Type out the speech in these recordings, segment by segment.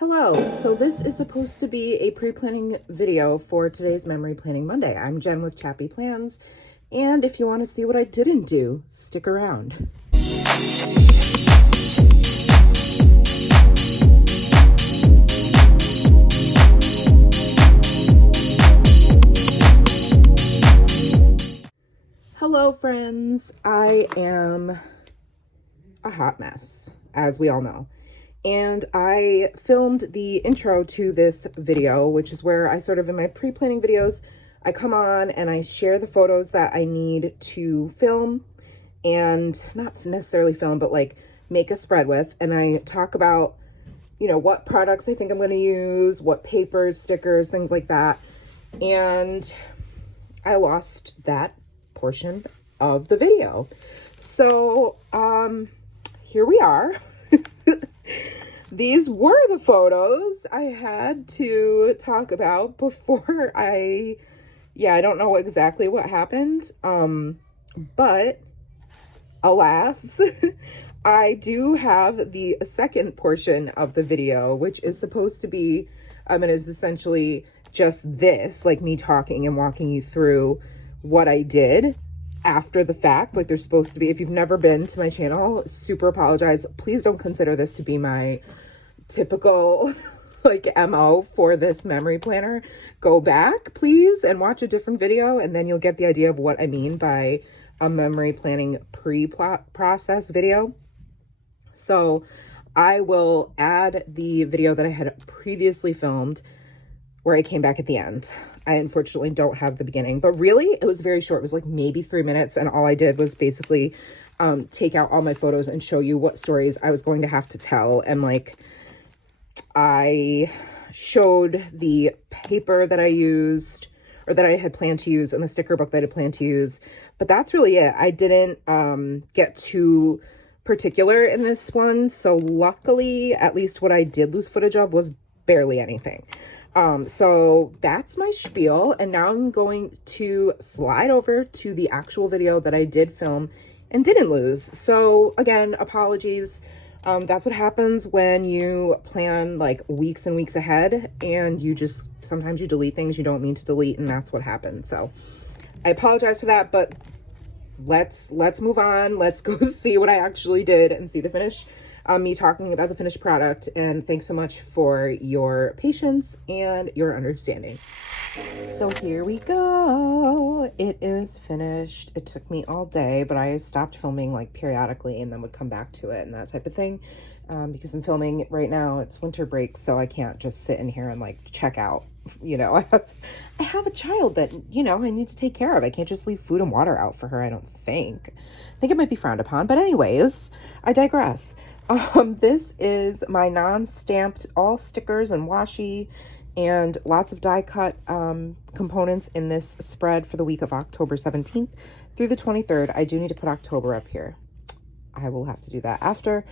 Hello, so this is supposed to be a pre-planning video for today's Memory Planning Monday. I'm Jen with ChappyPlans, and if you want to see what I didn't do, stick around. Hello friends, I am a hot mess, as we all know. And I filmed the intro to this video, which is where I sort of, in my pre-planning videos, I come on and I share the photos that I need to film, and not necessarily film, but like make a spread with. And I talk about, you know, what products I think I'm going to use, what papers, stickers, things like that. And I lost that portion of the video. So, here we are. These were the photos I had to talk about before I don't know exactly what happened. But alas, I do have the second portion of the video, which is supposed to be, it is essentially just this, like me talking and walking you through what I did after the fact. Like, there's supposed to be, if you've never been to my channel, super apologize. Please don't consider this to be my typical like MO for this memory planner. Go back please and watch a different video, and then you'll get the idea of what I mean by a memory planning pre-process video. So I will add the video that I had previously filmed where I came back at the end. I unfortunately don't have the beginning, but really it was very short. It was like maybe 3 minutes, and all I did was basically take out all my photos and show you what stories I was going to have to tell. And like, I showed the paper that I used, or that I had planned to use, and the sticker book that I had planned to use, but that's really it. I didn't get too particular in this one, so luckily at least what I did lose footage of was barely anything. So that's my spiel, and now I'm going to slide over to the actual video that I did film and didn't lose. So again, apologies. That's what happens when you plan like weeks and weeks ahead, and you just, sometimes you delete things you don't mean to delete, and that's what happened. So I apologize for that, but let's move on. Let's go see what I actually did and see the finish. Me talking about the finished product, and thanks so much for your patience and your understanding. So here we go. It is finished. It took me all day, but I stopped filming like periodically and then would come back to it and that type of thing, because I'm filming right now. It's winter break, so I can't just sit in here and like check out. You know, I have a child that, you know, I need to take care of. I can't just leave food and water out for her, I don't think. I think it might be frowned upon, but anyways, I digress. This is my non-stamped, all stickers and washi, and lots of die cut components in this spread for the week of October 17th through the 23rd. I do need to put October up here. I will have to do that after.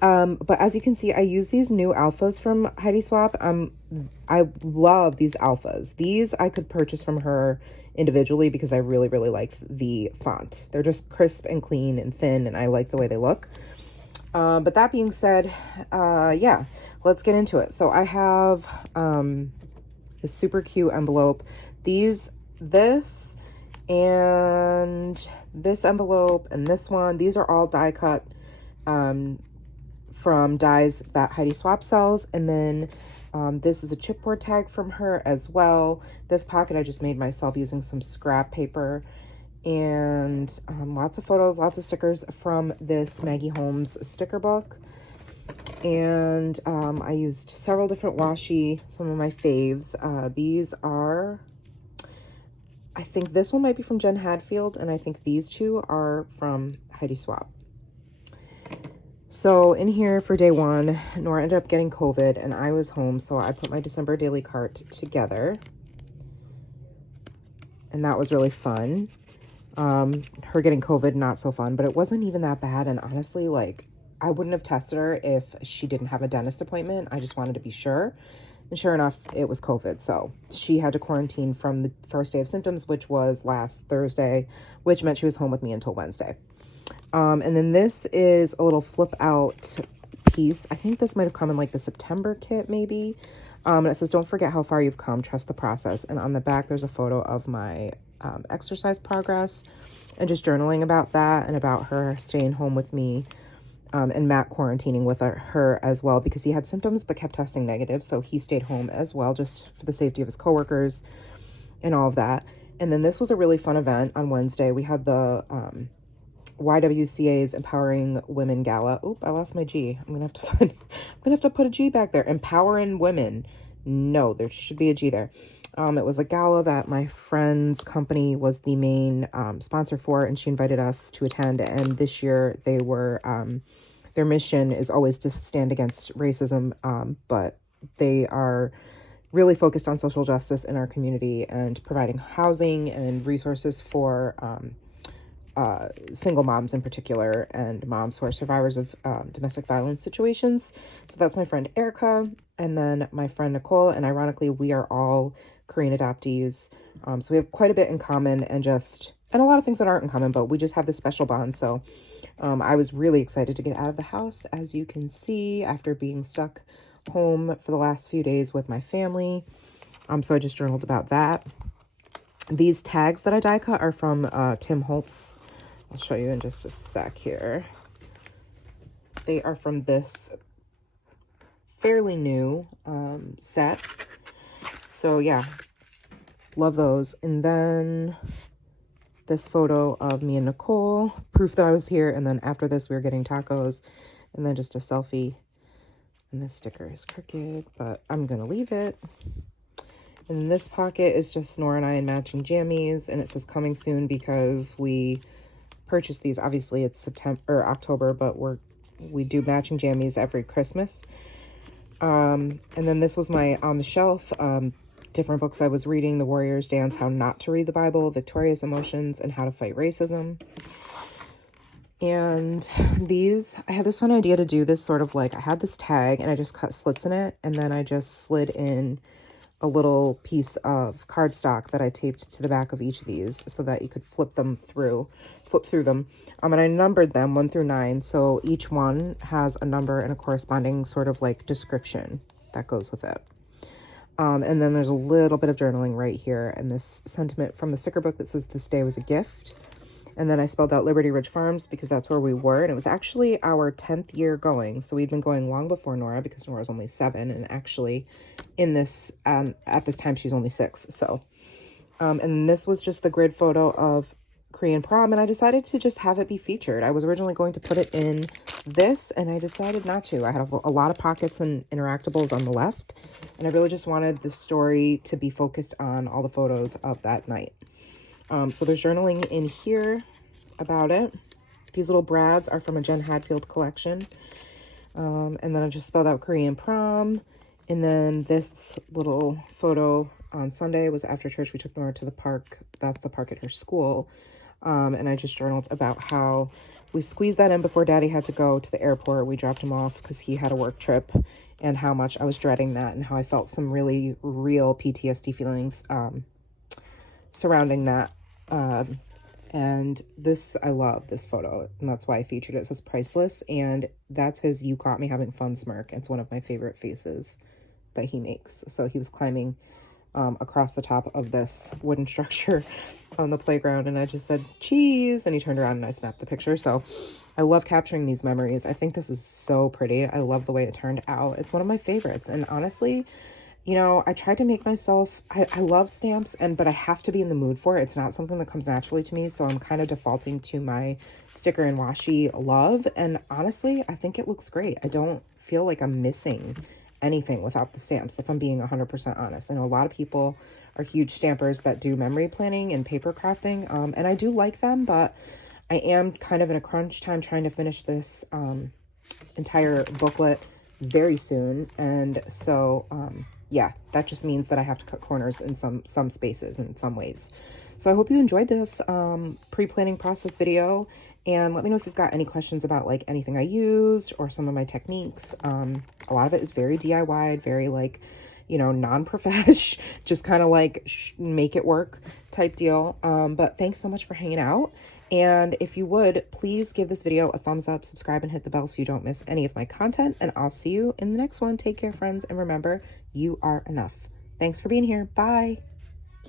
But as you can see, I use these new alphas from Heidi Swapp. I love these alphas. These I could purchase from her individually because I really, really like the font. They're just crisp and clean and thin, and I like the way they look. But that being said, yeah, let's get into it. So I have this super cute envelope. This and this envelope and this one, these are all die cut from dies that Heidi Swapp sells. And then this is a chipboard tag from her as well. This pocket I just made myself using some scrap paper. And lots of photos, lots of stickers from this Maggie Holmes sticker book. And I used several different washi, some of my faves. These are, I think this one might be from Jen Hadfield, and I think these two are from Heidi Swapp. So in here for day one, Nora ended up getting COVID and I was home, so I put my December daily cart together. And that was really fun. Her getting COVID, not so fun, but it wasn't even that bad. And honestly, like, I wouldn't have tested her if she didn't have a dentist appointment. I just wanted to be sure. And sure enough, it was COVID. So she had to quarantine from the first day of symptoms, which was last Thursday, which meant she was home with me until Wednesday. And then this is a little flip out piece. I think this might have come in like the September kit maybe. And it says, don't forget how far you've come, trust the process. And on the back, there's a photo of my exercise progress and just journaling about that and about her staying home with me, and Matt quarantining with her as well because he had symptoms but kept testing negative. So he stayed home as well, just for the safety of his coworkers and all of that. And then this was a really fun event on Wednesday. We had the YWCA's Empowering Women Gala. Oop, I lost my G. I'm gonna have to put a G back there. Empowering Women. No, there should be a G there. It was a gala that my friend's company was the main sponsor for, and she invited us to attend. And this year they were, their mission is always to stand against racism, but they are really focused on social justice in our community and providing housing and resources for single moms in particular, and moms who are survivors of domestic violence situations. So that's my friend Erica, and then my friend Nicole, and ironically we are all Korean adoptees. So we have quite a bit in common, and a lot of things that aren't in common, but we just have this special bond. So I was really excited to get out of the house, as you can see, after being stuck home for the last few days with my family. So I just journaled about that. These tags that I die cut are from Tim Holtz. I'll show you in just a sec here. They are from this fairly new set. So yeah, love those. And then this photo of me and Nicole, proof that I was here. And then after this, we were getting tacos, and then just a selfie. And this sticker is crooked, but I'm gonna leave it. And this pocket is just Nora and I in matching jammies, and it says coming soon because we purchased these. Obviously it's September or October, but we do matching jammies every Christmas. And then this was my on the shelf different books I was reading: The Warrior's Dance, How Not to Read the Bible, Victorious Emotions, and How to Fight Racism. And these, I had this fun idea to do this sort of like, I had this tag and I just cut slits in it, and then I just slid in a little piece of cardstock that I taped to the back of each of these so that you could flip through them. And I numbered them 1 through 9. So each one has a number and a corresponding sort of like description that goes with it. And then there's a little bit of journaling right here, and this sentiment from the sticker book that says, "This day was a gift." And then I spelled out Liberty Ridge Farms because that's where we were. And it was actually our 10th year going. So we'd been going long before Nora, because Nora's only 7. And actually in this, at this time, she's only 6. So, and this was just the grid photo of Korean prom. And I decided to just have it be featured. I was originally going to put it in this, and I decided not to. I had a lot of pockets and interactables on the left. And I really just wanted the story to be focused on all the photos of that night. So there's journaling in here about it. These little brads are from a Jen Hadfield collection. And then I just spelled out Korean prom. And then this little photo on Sunday was after church. We took Nora to the park. That's the park at her school. And I just journaled about how we squeezed that in before Daddy had to go to the airport. We dropped him off because he had a work trip, and how much I was dreading that, and how I felt some really real PTSD feelings surrounding that. And this, I love this photo, and that's why I featured it. It says priceless, and that's his "you caught me having fun" smirk. It's one of my favorite faces that he makes. So he was climbing across the top of this wooden structure on the playground, and I just said cheese, and he turned around and I snapped the picture. So I love capturing these memories. I think this is so pretty. I love the way it turned out. It's one of my favorites. And honestly, you know, I tried to make myself, I love stamps, but I have to be in the mood for it. It's not something that comes naturally to me. So I'm kind of defaulting to my sticker and washi love. And honestly, I think it looks great. I don't feel like I'm missing anything without the stamps, if I'm being 100% honest. I know a lot of people are huge stampers that do memory planning and paper crafting. And I do like them, but I am kind of in a crunch time trying to finish this entire booklet very soon. And so, yeah, that just means that I have to cut corners in some spaces and in some ways. So I hope you enjoyed this pre-planning process video, and let me know if you've got any questions about like anything I used or some of my techniques. A lot of it is very DIY, very like you know, non-profesh, just kind of like make it work type deal. But thanks so much for hanging out. And if you would, please give this video a thumbs up, subscribe, and hit the bell so you don't miss any of my content. And I'll see you in the next one. Take care, friends. And remember, you are enough. Thanks for being here. Bye.